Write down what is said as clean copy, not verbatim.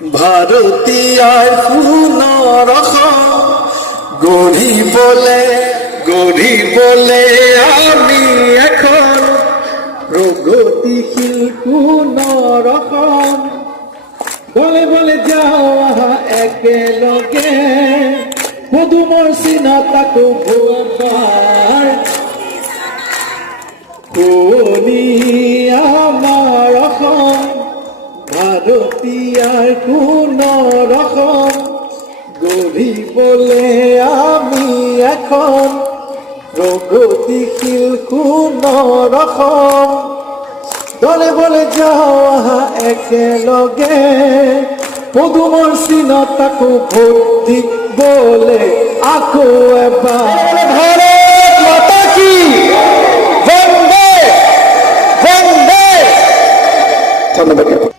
ভারতীয়ার পুনরখন গড়ি বলে আমি এখন প্রগতিশীল পুনরখন বলে বলে যাও একেলগে পদুমৰ চিনাতাকো ভুৱাৰ শুনি আমাৰ অসম ভাৰতীয়াৰ পুনৰখন গঢ়িবলে আমি এখন প্ৰগতিশীল পুনৰখন দলে বলে যাও একেলগে পদুমৰ চিনাতাকো ভোট দিবলে আকৌ এবাৰ ভাৰত মাতা কি বন্দে বন্দে। ধন্যবাদ।